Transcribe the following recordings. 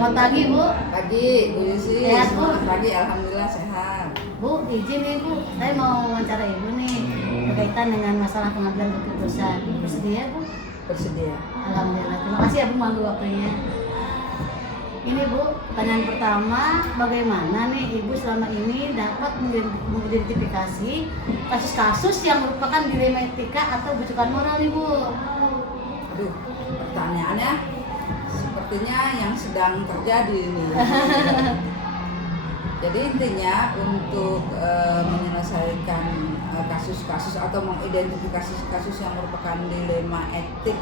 Selamat pagi Bu. Pagi, Bu Yusi. Sehat, Bu? Selamat pagi, alhamdulillah sehat. Bu, izin nih Bu, saya mau wawancara Ibu nih berkaitan dengan masalah pengambilan keputusan. Ibu bersedia Bu? Bersedia. Alhamdulillah. Terima kasih ya Bu malu waktunya. Ini Bu, pertanyaan pertama, bagaimana nih Ibu selama ini dapat mengidentifikasi kasus-kasus yang merupakan dilema etika atau bujukan moral nih Bu? Aduh, pertanyaannya sepertinya yang sedang terjadi ini. Jadi intinya untuk menyelesaikan kasus-kasus atau mengidentifikasi kasus yang merupakan dilema etik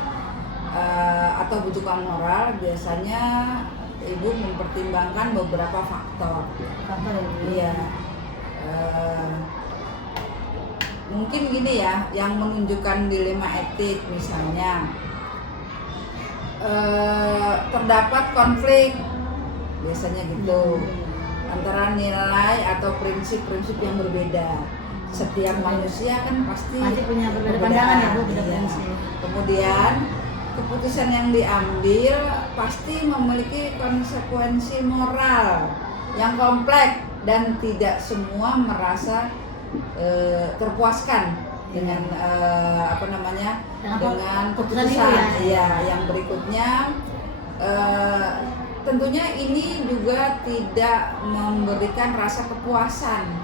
atau bujukan moral, biasanya Ibu mempertimbangkan beberapa faktor. Faktor ya Bu? Iya. Mungkin gini ya, yang menunjukkan dilema etik misalnya terdapat konflik, biasanya gitu, antara nilai atau prinsip-prinsip yang berbeda. Setiap manusia kan pasti punya berbeda pandangan ya Bu, beda iya. prinsip. Kemudian keputusan yang diambil pasti memiliki konsekuensi moral yang kompleks dan tidak semua merasa terpuaskan dengan dengan keputusan itu keputusan. ya. Iya, yang berikutnya tentunya ini juga tidak memberikan rasa kepuasan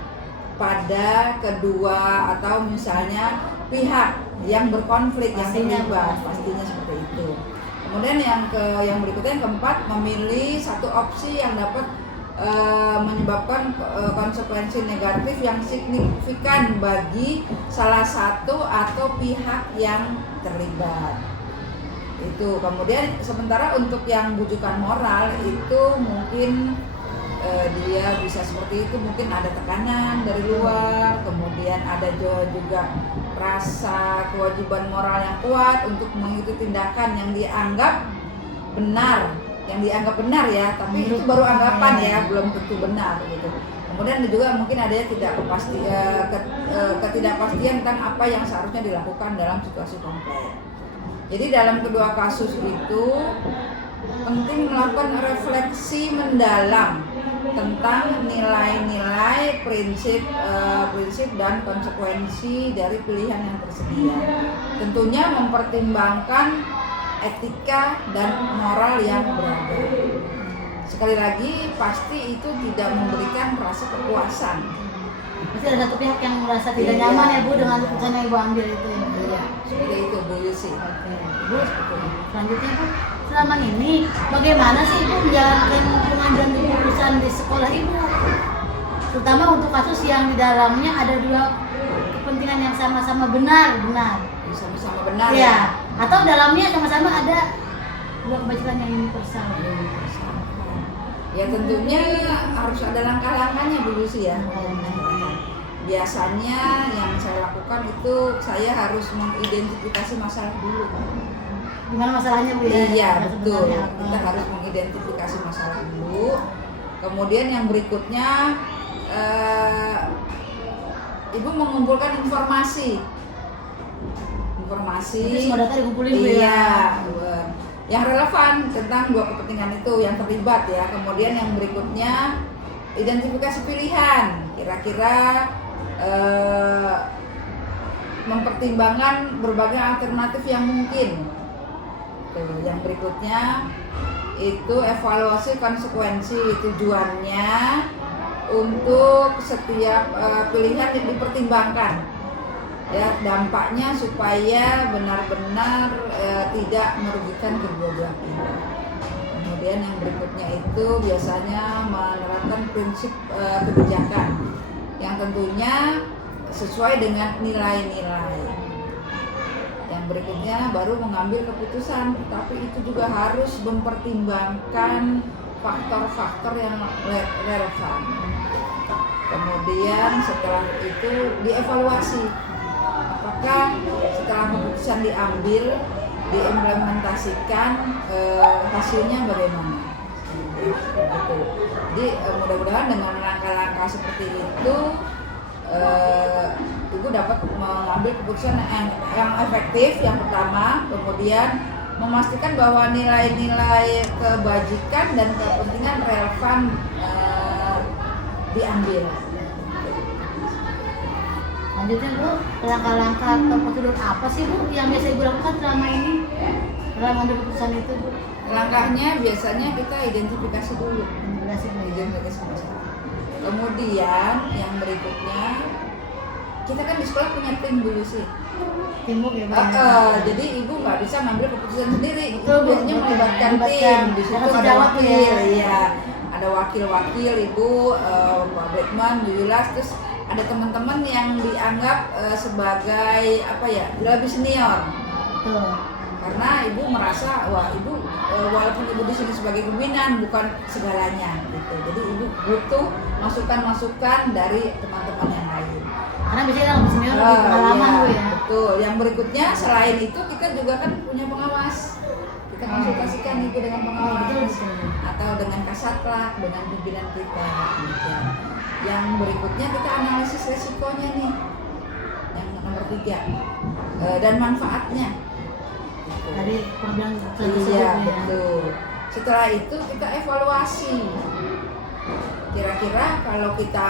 pada kedua atau misalnya pihak yang berkonflik, yang terlibat, pastinya seperti itu. Kemudian yang berikutnya, yang keempat, memilih satu opsi yang dapat menyebabkan konsekuensi negatif yang signifikan bagi salah satu atau pihak yang terlibat. Itu. Kemudian sementara untuk yang bujukan moral itu mungkin dia bisa seperti itu, mungkin ada tekanan dari luar, kemudian ada juga rasa kewajiban moral yang kuat untuk mengikuti tindakan yang dianggap benar ya, tapi itu baru anggapan ya, belum tentu benar gitu. Kemudian juga mungkin ada ketidakpastian tentang apa yang seharusnya dilakukan dalam situasi konflik. Jadi dalam kedua kasus itu penting melakukan refleksi mendalam tentang nilai-nilai, prinsip dan konsekuensi dari pilihan yang tersedia. Tentunya mempertimbangkan etika dan moral yang berada. Sekali lagi, pasti itu tidak memberikan rasa kepuasan. Pasti ada satu pihak yang merasa tidak nyaman ya Bu dengan keputusan yang Ibu ambil itu ya. Iya, seperti itu Bu Yusi. Oke. Bu, selanjutnya Bu, selama ini bagaimana sih Ibu menjalankan pengambilan keputusan di sekolah Ibu? Terutama untuk kasus yang di dalamnya ada dua kepentingan yang sama-sama benar. Sama-sama benar ya. Atau dalamnya sama-sama ada dua kebajikan yang universal. Ya tentunya harus ada langkah-langkahnya Bu Yusi ya. Biasanya yang saya lakukan itu saya harus mengidentifikasi masalah dulu. Gimana masalahnya Bu ya? Iya betul. Kita harus mengidentifikasi masalah dulu. Kemudian yang berikutnya Ibu mengumpulkan informasi. Jadi semua data dikumpulin Bu ya? Iya, yang relevan tentang dua kepentingan itu yang terlibat ya. Kemudian yang berikutnya identifikasi pilihan, kira-kira mempertimbangkan berbagai alternatif yang mungkin. Yang berikutnya itu evaluasi konsekuensi, tujuannya untuk setiap pilihan yang dipertimbangkan ya, dampaknya supaya benar-benar tidak merugikan kedua belah pihak. Kemudian yang berikutnya itu biasanya menerapkan prinsip kebijakan yang tentunya sesuai dengan nilai-nilai. Yang berikutnya baru mengambil keputusan, tetapi itu juga harus mempertimbangkan faktor-faktor yang relevan. Kemudian setelah itu dievaluasi, apakah setelah keputusan diambil, diimplementasikan, hasilnya bagaimana. Gitu. Jadi mudah-mudahan dengan langkah-langkah seperti itu Ibu dapat mengambil keputusan yang efektif yang pertama, kemudian memastikan bahwa nilai-nilai kebajikan dan kepentingan relevan diambil. Lanjutnya Bu, langkah-langkah atau prosedur apa sih Bu yang biasa Ibu lakukan selama ini dalam mengambil keputusan itu Bu? Langkahnya biasanya kita identifikasi dulu. Identifikasi masalah. Kemudian yang berikutnya, kita kan di sekolah punya tim dulu sih. Timbuk ya Bu. Jadi ibu nggak bisa ngambil keputusan sendiri. Betul, Ibu biasanya betul. melibatkan Melibatkan. tim. Di situ Harus ada jawab wakil, ya. iya. Ada wakil-wakil ibu, Pak Bretman, Bu Yulas, terus ada teman-teman yang dianggap sebagai apa ya, lebih senior. Betul. Karena ibu merasa wah ibu walaupun ibu di sini sebagai pimpinan bukan segalanya gitu. Jadi ibu butuh masukan-masukan dari teman-teman yang lain. Karena biasanya kan lebih senior lebih pengalaman Iya, Bu ya. betul. Yang berikutnya selain itu kita juga kan punya pengawas. Kita konsultasikan ibu dengan pengawas Betul. atau dengan kasatlak, dengan pimpinan kita. Demikian. Yang berikutnya kita analisis resikonya nih. Yang nomor 3 dan manfaatnya. Gitu. Dari program tersebut Iya, ya. betul. Setelah itu kita evaluasi. Kira-kira kalau kita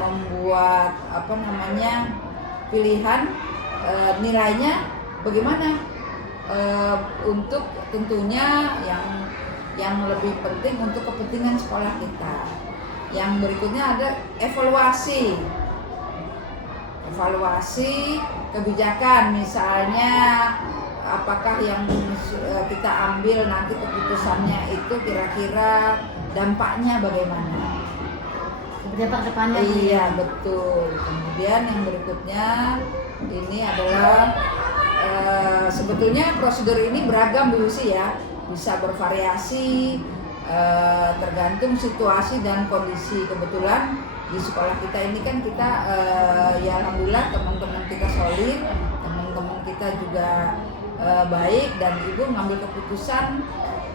membuat apa namanya pilihan nilainya bagaimana untuk tentunya yang lebih penting untuk kepentingan sekolah kita. Yang berikutnya ada evaluasi kebijakan, misalnya apakah yang kita ambil nanti keputusannya itu kira-kira dampaknya bagaimana. Seperti apa kedepannya Bu? Iya, betul. Kemudian yang berikutnya ini adalah sebetulnya prosedur ini beragam Bu Yusi ya, bisa bervariasi tergantung situasi dan kondisi. Kebetulan di sekolah kita ini kan kita ya alhamdulillah teman-teman kita solid, teman-teman kita juga baik, dan ibu ngambil keputusan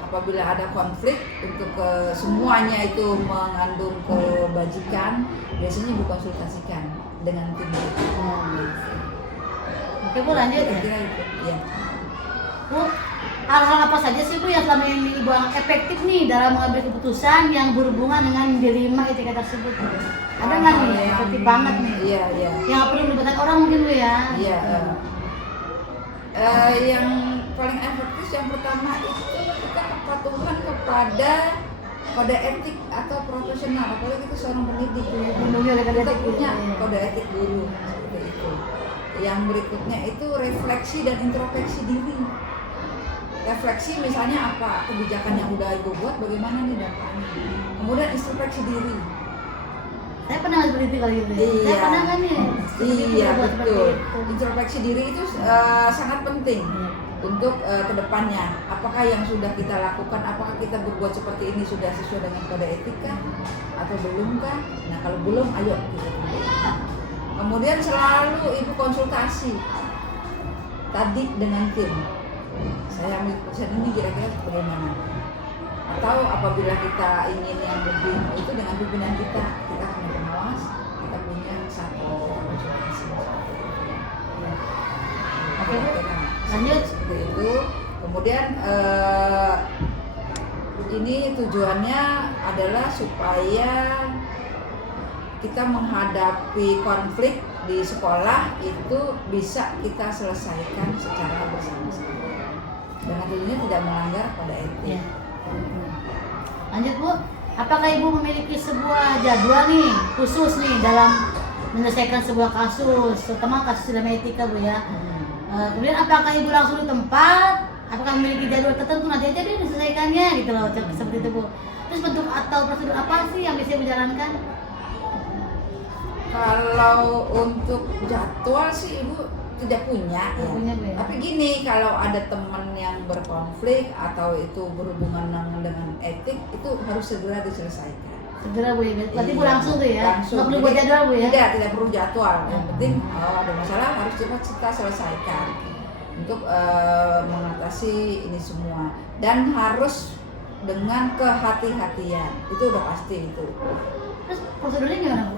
apabila ada konflik untuk semuanya itu mengandung kebajikan, biasanya ibu konsultasikan dengan tim itu. Oke Bu, lanjut ya. Kira-kira itu, ya. Bu, hal-hal apa saja sih Bu yang selama ini Ibu anggap efektif nih dalam mengambil keputusan yang berhubungan dengan dilema etika tersebut? Ada nggak nih efektif banget nih? Iya, iya. Yang perlu melibatkan orang mungkin Bu ya? Iya. Yang paling efektif yang pertama itu kita kepatuhan kepada kode etik atau profesional, apalagi kita seorang pendidik. Dilindungi oleh kode Kita etik punya ya. kode etik guru seperti itu. Yang berikutnya itu refleksi dan introspeksi diri. Refleksi misalnya apa kebijakan yang udah ibu buat, bagaimana nih dampaknya. Kemudian introspeksi diri. Saya pernah seperti itu kali ini. Iya. Saya pernah kan nih. Iya, buat seperti betul. itu. Introspeksi diri itu sangat penting untuk kedepannya. Apakah yang sudah kita lakukan, apakah kita berbuat seperti ini sudah sesuai dengan kode etika atau belumkah? Nah kalau belum, ayo kita kembali. Kemudian selalu ibu konsultasi tadi dengan tim. Saya ambil keputusan ini kira-kira bagaimana? Atau apabila kita ingin yang lebih itu dengan pimpinan kita punya pengawas, kita punya satu konsultasi. Oke Bu, lanjut. Seperti itu. Kemudian ini tujuannya adalah supaya kita menghadapi konflik di sekolah itu bisa kita selesaikan secara bersama-sama dengan tentunya tidak melanggar pada etik. Ya. Lanjut Bu, apakah Ibu memiliki sebuah jadwal nih khusus nih dalam menyelesaikan sebuah kasus, terutama kasus dalam etika Bu ya? Kemudian apakah Ibu langsung di tempat? Apakah memiliki jadwal tertentu nanti aja deh diselesaikannya gitu loh, seperti itu Bu. Terus bentuk atau prosedur apa sih yang bisa Ibu jalankan? Kalau untuk jadwal sih ibu tidak punya ya. Punya, Bu, ya? Tapi gini, kalau ada teman yang berkonflik atau itu berhubungan dengan etik, itu harus segera diselesaikan. Segera Bu ya, berarti Bu Iya, langsung tuh ya? langsung. Nggak perlu Jadi, buat jadwal Bu ya? Tidak perlu jadwal. Yang penting ada masalah harus cepat kita selesaikan untuk mengatasi ini semua, dan harus dengan kehati-hatian. Itu udah pasti itu. Terus prosedurnya gimana Bu?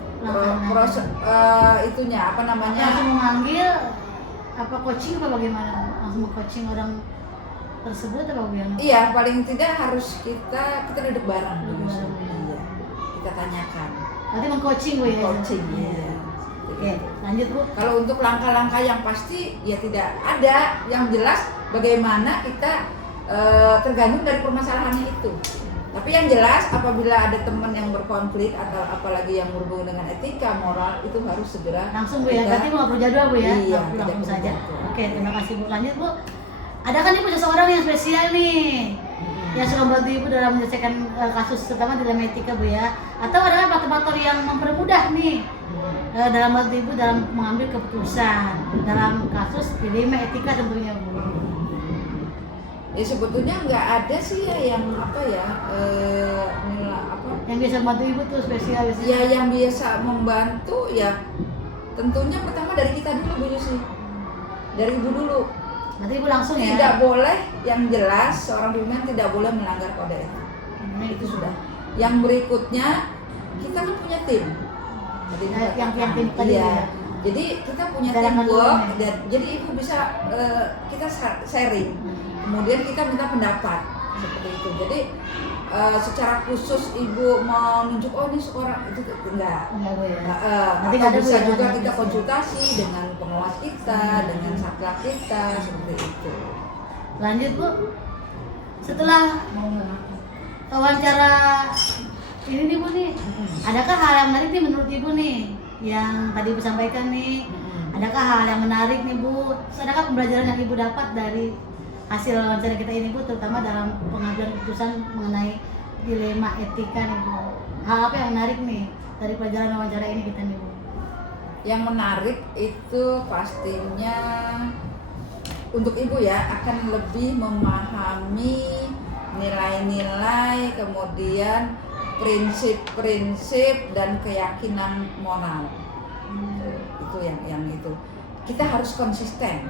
Itunya apa namanya? Langsung memanggil apa coaching apa bagaimana? Langsung coaching orang tersebut apa Bu Yana? Iya, paling tidak harus kita duduk bareng Bu Duduk Yusi. bareng, ya. Iya. Kita tanyakan. Berarti meng-coaching Bu ya? Coaching, iya. Oke, lanjut Bu. Kalau untuk langkah-langkah yang pasti ya tidak ada. Yang jelas bagaimana kita tergantung dari permasalahan itu. Tapi yang jelas apabila ada teman yang berkonflik atau apalagi yang berhubungan dengan etika, moral, itu harus segera Langsung Bu ya, kita- berarti mau perlu jadwal Bu ya? Iya, Langsung tidak perlu saja. jadwal. Oke, terima kasih Bu. Lanjut Bu. Ada kan nih seseorang yang spesial nih, yang sudah membantu Ibu dalam menyelesaikan kasus terutama dalam etika Bu ya. Atau ada faktor-faktor yang mempermudah nih dalam bantu Ibu dalam mengambil keputusan dalam kasus dilema etika tentunya Bu. Ya sebetulnya nggak ada sih ya yang apa ya Yang biasa membantu Ibu tuh spesial biasanya. ya yang biasa membantu ya tentunya pertama dari kita dulu Bu Yusi, dari Ibu dulu. Berarti Ibu langsung ya. Tidak boleh, yang jelas seorang pimpinan tidak boleh melanggar kode etik. Nah, Itu sudah. Yang berikutnya kita kan punya tim. Tadi Yang dikatakan. tim tadi iya. ya. Jadi kita punya Dalam teamwork menurunnya. dan jadi Ibu bisa kita sharing. Kemudian kita minta pendapat seperti itu. Jadi secara khusus Ibu menunjuk oh ini seorang itu enggak. Enggak Bu ya. Atau Nanti nggak ada, Bu, bisa ya, juga nanti kita bisa. konsultasi dengan pengawas kita, dengan satgas kita seperti itu. Lanjut Bu. Setelah wawancara ini nih Bu nih, adakah hal yang menarik nih menurut Ibu nih yang tadi Ibu sampaikan nih? Adakah hal yang menarik nih Bu? Terus adakah pembelajaran yang Ibu dapat dari hasil wawancara kita ini Bu, terutama dalam pengambilan keputusan mengenai dilema etika nih Bu? Hal apa yang menarik nih dari pelajaran wawancara ini kita nih Bu? Yang menarik itu pastinya untuk Ibu ya akan lebih memahami nilai-nilai, kemudian prinsip-prinsip dan keyakinan moral. Itu yang itu. Kita harus konsisten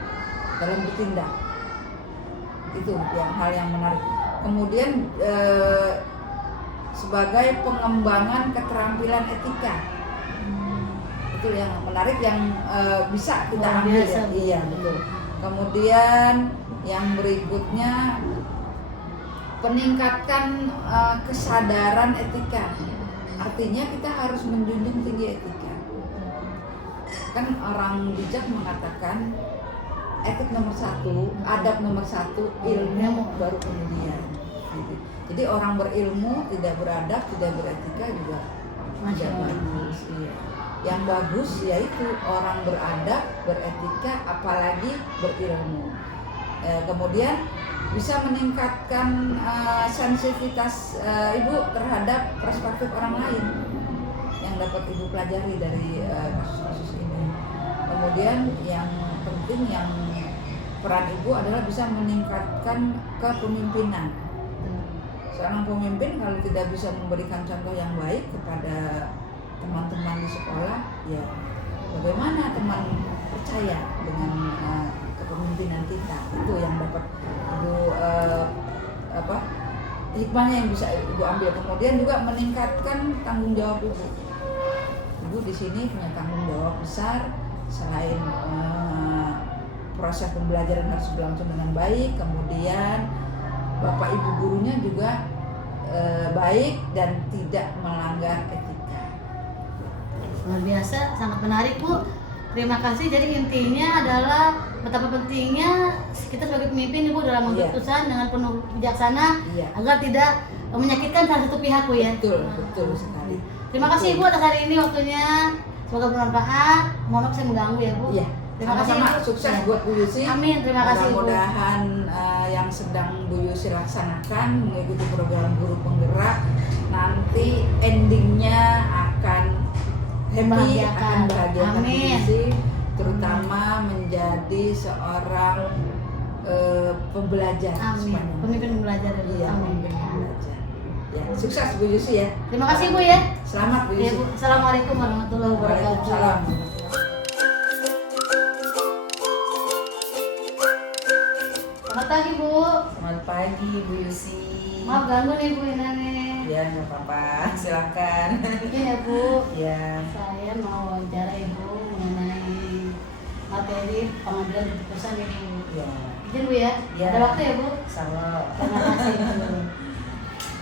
dalam bertindak. Itu yang hal yang menarik. Kemudian sebagai pengembangan keterampilan etika. Itu yang menarik yang bisa kita Luar ambil biasa, ya. Bu. Iya betul. Kemudian yang berikutnya peningkatkan kesadaran etika. Artinya kita harus menjunjung tinggi etika. Kan orang bijak mengatakan etik nomor 1, adab nomor 1, ilmu baru kemudian. Gitu. Jadi orang berilmu tidak beradab, tidak beretika juga tidak bagus. Iya. Yang bagus yaitu orang beradab, beretika, apalagi berilmu. Kemudian bisa meningkatkan sensitivitas Ibu terhadap perspektif orang lain yang dapat Ibu pelajari dari kasus-kasus ini. Kemudian yang penting yang peran Ibu adalah bisa meningkatkan kepemimpinan. Seorang pemimpin kalau tidak bisa memberikan contoh yang baik kepada teman-teman di sekolah, ya bagaimana teman percaya dengan kepemimpinan kita? Itu yang dapat Ibu hikmahnya yang bisa Ibu ambil. Kemudian juga meningkatkan tanggung jawab Ibu. Ibu di sini punya tanggung jawab besar selain proses pembelajaran harus berlangsung dengan baik, kemudian Bapak Ibu gurunya juga baik dan tidak melanggar etika. Luar biasa, sangat menarik Bu. Terima kasih. Jadi intinya adalah betapa pentingnya kita sebagai pemimpin Ibu dalam mengambil Iya. keputusan dengan penuh bijaksana Iya. agar tidak menyakitkan salah satu pihak Bu ya. Betul sekali. Terima kasih Ibu atas hari ini waktunya. Semoga bermanfaat. Mohon maaf saya mengganggu ya Bu. Iya. Terima kasih Sama-sama, Ibu. sukses Ya. buat Bu Yusi. Amin, terima kasih Ibu. Mudah-mudahan yang sedang Bu Yusi laksanakan mengikuti program guru penggerak nanti endingnya akan happy, Membahagiakan. akan bahagiakan Bu Amin. Yusi, terutama menjadi seorang pembelajar Amin. sepanjang Pemimpin belajar ya Bu. Iya, Amin. pemimpin belajar. Ya, sukses Bu Yusi ya. Terima kasih Bu ya. Selamat Bu Ya, Yusi. Bu. Assalamualaikum warahmatullahi wabarakatuh. Waalaikumsalam. Selamat pagi Bu. Selamat pagi Bu Yusi. Maaf ganggu nih Bu Inane. Ya nggak apa-apa, silakan. Mungkin ya Bu. Ya, Saya mau wawancara Ibu mengenai materi pengambilan keputusan Ibu. ya. Izin Bu ya. Ya. Ada waktu ya Bu? Sama. Terima kasih Bu.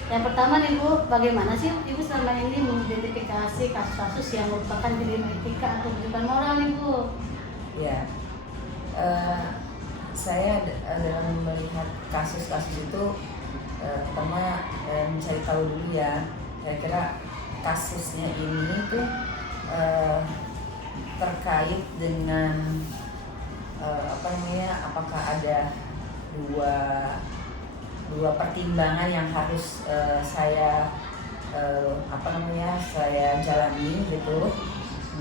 Yang pertama nih Bu, bagaimana sih Ibu selama ini mengidentifikasi kasus-kasus yang merupakan dilema etika atau kehidupan moral nih Bu? Ya. Saya dalam melihat kasus-kasus itu pertama mencari tahu dulu ya, kira-kira kasusnya ini tuh terkait dengan apakah ada dua pertimbangan yang harus saya saya jalani gitu.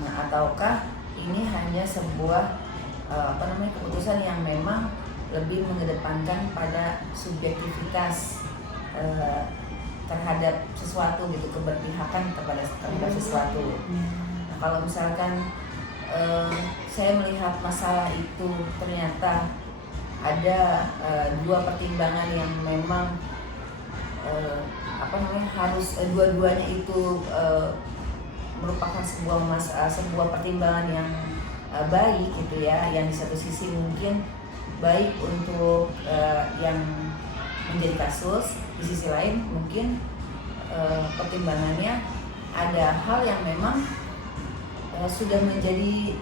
Nah, ataukah ini hanya sebuah keputusan yang memang lebih mengedepankan pada subjektivitas terhadap sesuatu gitu, keberpihakan terhadap sesuatu. Nah, kalau misalkan saya melihat masalah itu ternyata ada dua pertimbangan yang memang harus dua-duanya itu merupakan sebuah pertimbangan yang baik gitu ya, yang di satu sisi mungkin baik untuk yang menjadi kasus, di sisi lain mungkin pertimbangannya ada hal yang memang sudah menjadi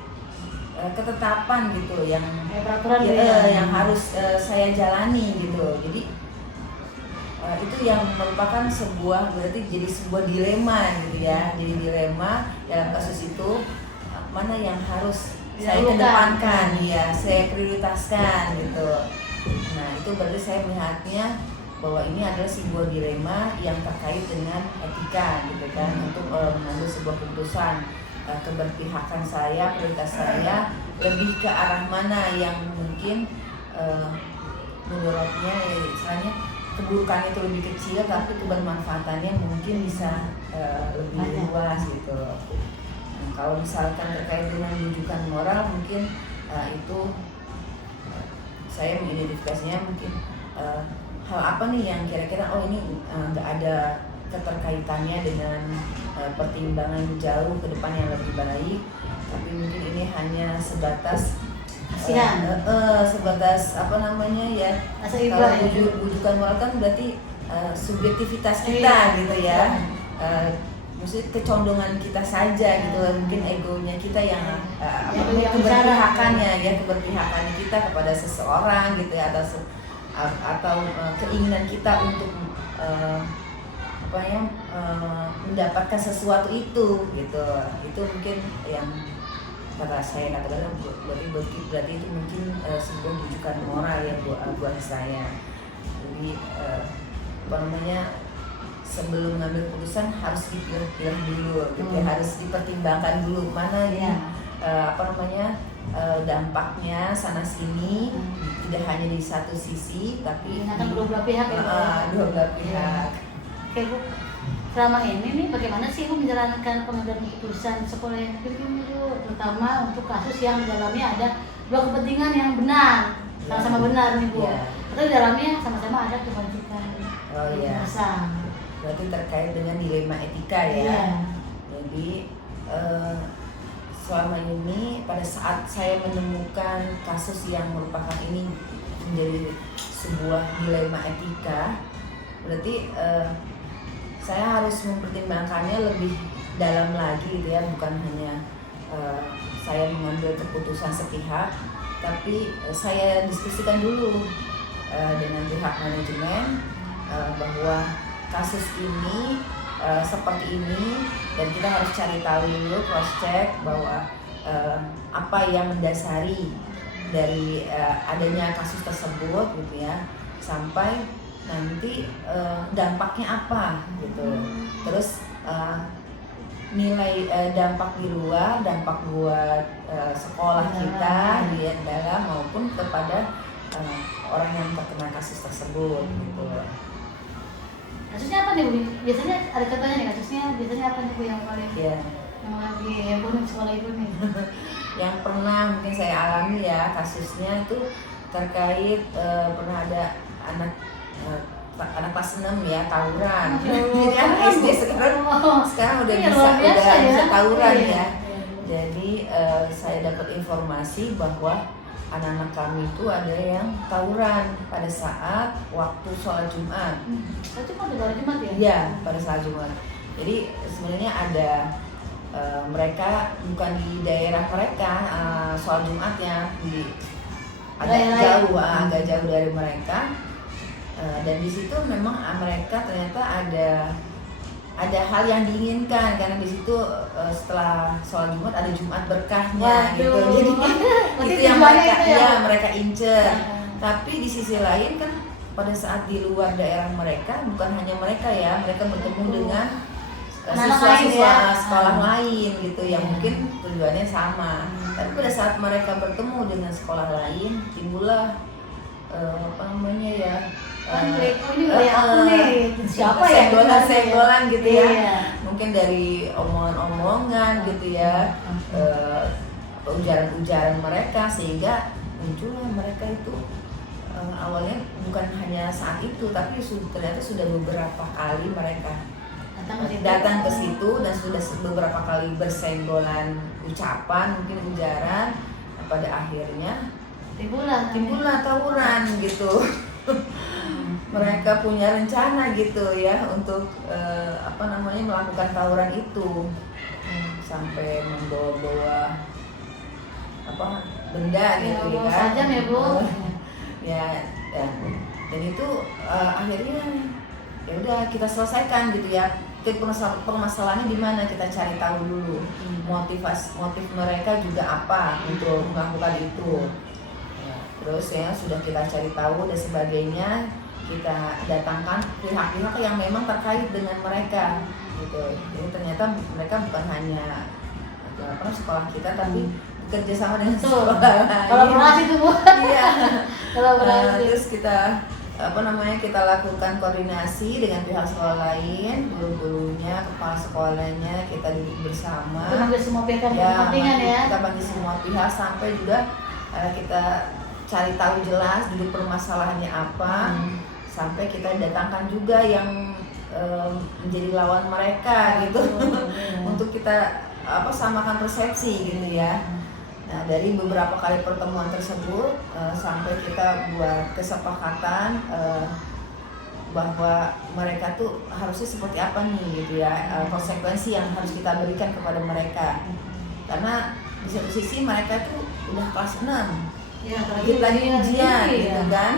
ketetapan gitu, yang Peraturan yang harus saya jalani gitu. Jadi itu yang merupakan berarti jadi sebuah dilema gitu ya. Jadi dilema dalam kasus itu mana yang harus saya kedepankan, ya saya prioritaskan gitu. Nah, itu berarti saya melihatnya bahwa ini adalah sebuah dilema yang terkait dengan etika gitu kan, untuk mengambil sebuah keputusan. Keberpihakan saya, prioritas saya lebih ke arah mana yang mungkin menurutnya istilahnya keburukan itu lebih kecil tapi kebermanfaatannya mungkin bisa lebih luas gitu. Nah, kalau misalkan terkait dengan rujukan moral mungkin itu saya mengidentifikasinya mungkin hal apa nih yang kira-kira ini nggak ada keterkaitannya dengan pertimbangan jauh ke depan yang lebih baik, tapi mungkin ini hanya sebatas sebatas kalau rujukan moral kan berarti subjektivitas kita gitu ya, maksudnya kecondongan kita saja gitu, mungkin egonya kita yang keberpihakannya kita kepada seseorang gitu ya, atau keinginan kita untuk mendapatkan sesuatu itu gitu. Itu mungkin yang saya katakan berarti itu mungkin sebuah rujukan moral ya buat saya. Jadi sebelum mengambil keputusan harus dipilah dulu gitu ya, harus dipertimbangkan dulu mana dampaknya sana sini, tidak hanya di satu sisi tapi dua belah pihak ya. Dua belah pihak. Oke Bu, selama ini nih bagaimana sih Bu menjalankan pengambilan keputusan sekolah yang ini Bu, terutama untuk kasus yang di dalamnya ada dua kepentingan yang benar, sama-sama benar nih Bu, atau di dalamnya sama-sama ada kewajiban bersama. Berarti terkait dengan dilema etika ya. Jadi selama ini pada saat saya menemukan kasus yang merupakan ini menjadi sebuah dilema etika, berarti saya harus mempertimbangkannya lebih dalam lagi gitu ya, bukan hanya saya mengambil keputusan sepihak, tapi saya diskusikan dulu dengan pihak manajemen bahwa kasus ini seperti ini, dan kita harus cari tahu dulu, cross check bahwa apa yang mendasari dari adanya kasus tersebut gitu ya, sampai nanti dampaknya apa gitu. Terus nilai dampak di luar, dampak buat sekolah kita di dalam maupun kepada orang yang terkena kasus tersebut gitu. Kasusnya apa nih Bu? Biasanya ada contohnya nih, kasusnya biasanya apa nih Bu yang paling yang lagi heboh nih sekolah Ibu nih? Yang pernah mungkin saya alami ya, kasusnya itu terkait pernah ada anak kelas 6 ya, tawuran. Jadi anak SD sekarang udah bisa tawuran ya. Jadi saya dapat informasi bahwa anak-anak kami itu ada yang tawuran pada saat waktu sholat Jumat. Itu kan di hari Jumat ya? Iya, pada saat Jumat. Jadi sebenarnya ada mereka bukan di daerah mereka sholat Jumatnya di agak jauh dari mereka. Dan di situ memang mereka ternyata ada hal yang diinginkan karena di situ setelah sholat Jumat ada Jumat berkahnya. Waduh. Gitu. Jadi itu yang mereka incer. Tapi di sisi lain kan pada saat di luar daerah mereka bukan hanya mereka ya, mereka bertemu dengan siswa-siswa sekolah lain gitu yang mungkin tujuannya sama. Tapi pada saat mereka bertemu dengan sekolah lain timbullah konflik. Ini wilayah aku nih, siapa ya? Senggolan gitu ya. Iya. Mungkin dari omongan-omongan gitu ya, ujaran-ujaran mereka sehingga muncullah mereka itu awalnya bukan hanya saat itu tapi ternyata sudah beberapa kali mereka datang ke situ dan sudah beberapa kali bersenggolan ucapan, mungkin ujaran. Pada akhirnya timbullah tawuran gitu. Mereka punya rencana gitu ya untuk melakukan tawuran itu sampai membawa-bawa benda gitu ya kan. Sajam ya Bu. Dan itu akhirnya ya udah kita selesaikan gitu ya. Permasalahannya di mana, kita cari tahu dulu motif mereka juga apa untuk melakukan itu. Terus ya sudah kita cari tahu dan sebagainya, kita datangkan pihak-pihak yang memang terkait dengan mereka gitu. Jadi ternyata mereka bukan hanya sekolah kita tapi bekerja sama dengan sekolah lain. Kolaborasi tuh Bu. Iya. Kolaborasi. Terus kita kita lakukan koordinasi dengan pihak sekolah lain, guru-gurunya, kepala sekolahnya, kita duduk bersama. Itu bagi semua pihak kepentingan ya. Kita bagi semua pihak sampai juga kita cari tahu jelas duduk permasalahannya apa, sampai kita datangkan juga yang menjadi lawan mereka gitu. Untuk kita samakan persepsi gitu ya. Nah, dari beberapa kali pertemuan tersebut sampai kita buat kesepakatan bahwa mereka tuh harusnya seperti apa nih gitu ya, konsekuensi yang harus kita berikan kepada mereka. Karena di satu sisi mereka tuh udah kelas 6. Ya, lagi ujian gitu kan.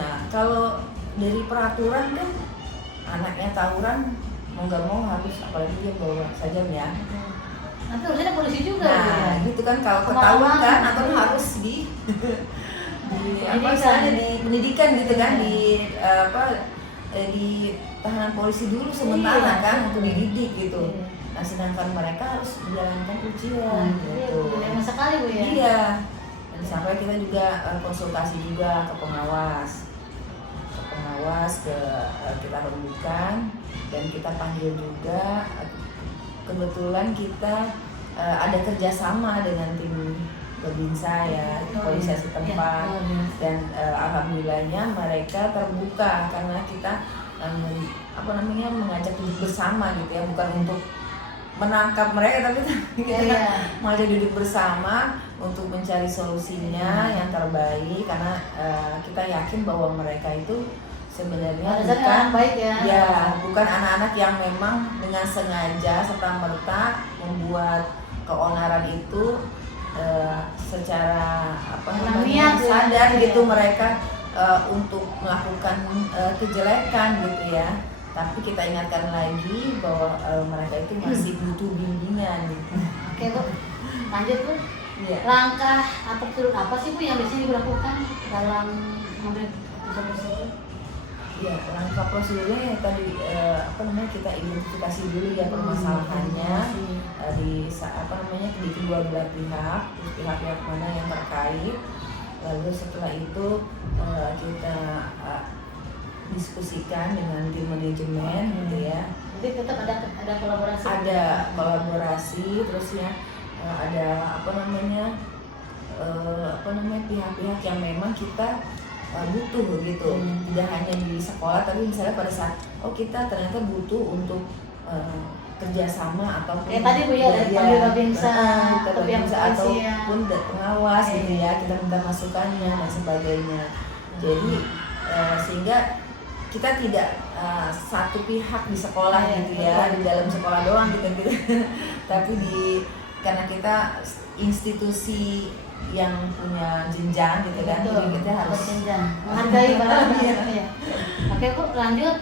Nah, kalau dari peraturan kan anaknya tawuran mau nggak mau harus, apalagi dia bawa sajam ya. Nanti harusnya polisi juga. Nah, gitu kan kalau ketahuan kan atau harus di pendidikan gitu kan, di tahanan polisi dulu sementara kan untuk dididik gitu. Nah, sedangkan mereka harus menjalankan ujian gitu. Lama sekali Bu ya. Iya. Dan sampai kita juga konsultasi juga ke pengawas. Kita rembukan dan kita panggil juga. Kebetulan kita ada kerjasama dengan tim Babinsa ya, polisi setempat, dan alhamdulillahnya mereka terbuka karena kita mengajak duduk bersama gitu ya, bukan untuk menangkap mereka tapi kita mengajak duduk bersama untuk mencari solusinya yang terbaik, karena kita yakin bahwa mereka itu sebenarnya bukan anak-anak yang memang dengan sengaja serta-merta membuat keonaran itu secara sadar gitu mereka untuk melakukan kejelekan gitu ya. Tapi kita ingatkan lagi bahwa mereka itu masih butuh bimbingan gitu. Oke Bu, lanjut Bu. Iya. Langkah atau turun apa sih Bu yang biasanya dilakukan dalam mengambil keputusan tersebut? Ya, langkah prosedurnya tadi kita identifikasi dulu ya permasalahannya di kedua belah pihak, pihak-pihak mana yang terkait. Lalu setelah itu kita diskusikan dengan tim manajemen gitu ya. Jadi tetap ada kolaborasi. Ada kolaborasi, terus ya ada pihak-pihak yang memang kita butuh gitu. Tidak hanya di sekolah tapi misalnya pada saat kita ternyata butuh untuk kerjasama ataupun Kayak tadi Bu ya, dari panggil Babinsa, ke atau pihak Babinsa polisi ya. ataupun pengawas gitu ya, kita minta masukannya dan sebagainya. Jadi sehingga kita tidak satu pihak di sekolah gitu ya, di dalam sekolah doang gitu tapi karena kita institusi yang punya jenjang gitu kan, jadi kita harus jenjang, menghargai barangnya. Ya. Oke Bu, lanjut.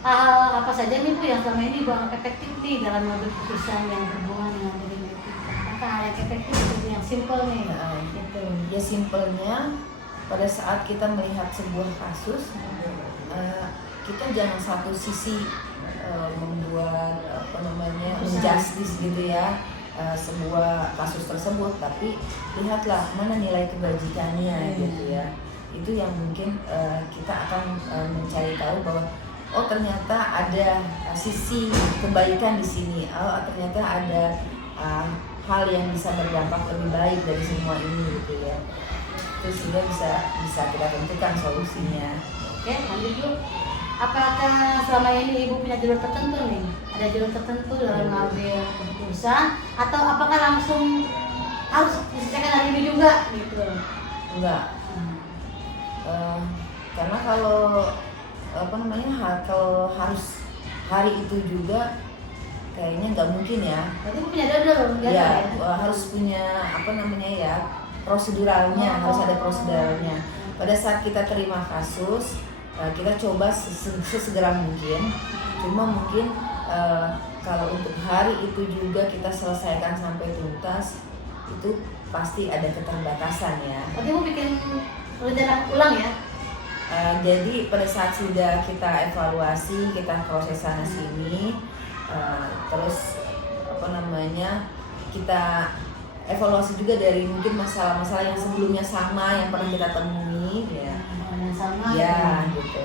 Hal apa saja nih Bu yang selama ini Bu efektif nih dalam mengambil keputusan yang berhubungan dengan diri etika? Apakah hal yang efektif itu yang simple nih? Gitu. Ya simpelnya pada saat kita melihat sebuah kasus, kita jangan satu sisi membuat injustice gitu ya, sebuah kasus tersebut, tapi lihatlah mana nilai kebajikannya gitu ya. Itu yang mungkin kita akan mencari tahu bahwa oh ternyata ada sisi kebaikan di sini, oh ternyata ada hal yang bisa berdampak lebih baik dari semua ini gitu ya. Itu sehingga bisa kita tentukan solusinya. Oke, lanjut Bu. Apakah selama ini Ibu punya jalur tertentu nih? Ada jalur tertentu dalam mengambil keputusan, atau apakah langsung harus diselesaikan hari ini juga gitu? Enggak. Karena kalau kalau harus hari itu juga kayaknya nggak mungkin ya. Berarti Bu punya jalur ya? Harus punya proseduralnya, harus ada proseduralnya. Pada saat kita terima kasus, kita coba sesegera mungkin. Cuma mungkin kalau untuk hari itu juga kita selesaikan sampai tuntas, itu pasti ada keterbatasan ya. Berarti Bu bikin rencana ulang ya? Jadi pada saat sudah kita evaluasi, kita proses sana sini, terus kita evaluasi juga dari mungkin masalah-masalah yang sebelumnya sama yang pernah kita temui ya. Yang sama ya gitu.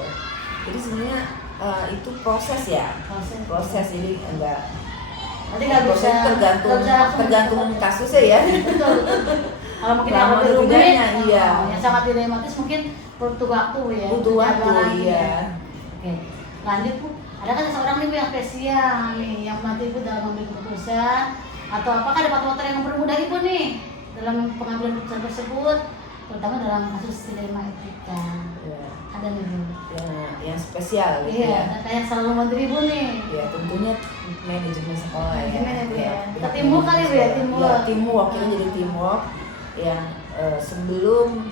Jadi sebenarnya itu proses ya, proses jadi enggak. Nanti nggak bisa tergantung kasusnya ya. Betul. Kalau mungkin Lama ada rumit, iya. yang sangat dilematis mungkin butuh waktu ya. Butuh waktu iya. Oke, lanjut Bu. Ada kan seorang nih Bu yang spesial nih, yang nanti Ibu dalam mengambil keputusan, atau apakah ada faktor yang mempermudah Ibu nih dalam pengambilan keputusan tersebut, terutama dalam kasus dilema etika? Ya. Ada nih Bu. Yang spesial gitu ya. Kayak selalu membantu Ibu nih. Ya tentunya manajemen sekolah ya. Kita teamwork kali Bu ya, teamwork. Kita jadi teamwork yang sebelum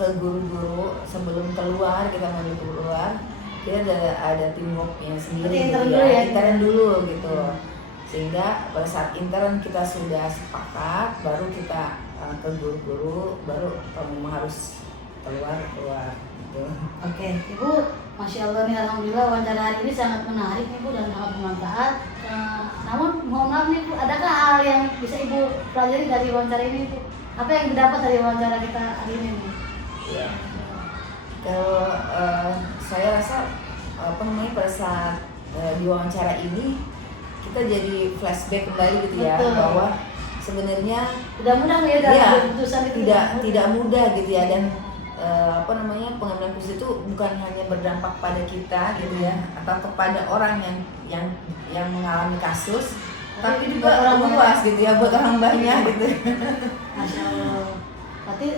ke guru-guru, sebelum keluar kita mau keluar, kita ada teamworknya sendiri gitu ya. Intern dulu gitu. Sehingga pada saat intern kita sudah sepakat, baru kita ke guru-guru, baru kamu harus keluar gitu. Oke, Ibu, Masya Allah nih, alhamdulillah wawancara hari ini sangat menarik nih Bu dan sangat bermanfaat. Namun mohon maaf nih Bu, adakah hal yang bisa Ibu pelajari dari wawancara ini Bu? Apa yang didapat dari wawancara kita hari ini nih? Ya. Kalau saya rasa pada saat di wawancara ini kita jadi flashback kembali gitu ya. Betul. Bahwa sebenarnya tidak mudah ya dalam keputusan itu tidak mudah gitu ya, dan pengambilan keputusan itu bukan hanya berdampak pada kita gitu ya, atau kepada orang yang mengalami kasus, tapi juga orang luas gitu ya, buat orang banyak gitu. Masya Allah. Berarti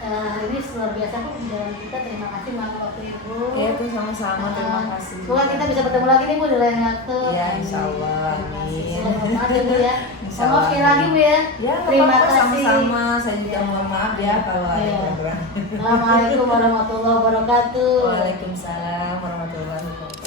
hari ini luar biasa Bu, dan kita terima kasih banget waktu Ibu. Ya itu sama-sama, terima kasih. Semoga kita bisa bertemu lagi nih Bu di lain waktu. Ya insyaallah. Selamat ya Bu ya. Maaf sekali lagi Bu ya. Terima kasih. Sama-sama. Saya juga mohon maaf ya kalau ada kekurangan. Assalamualaikum warahmatullahi wabarakatuh. Waalaikumsalam warahmatullahi wabarakatuh.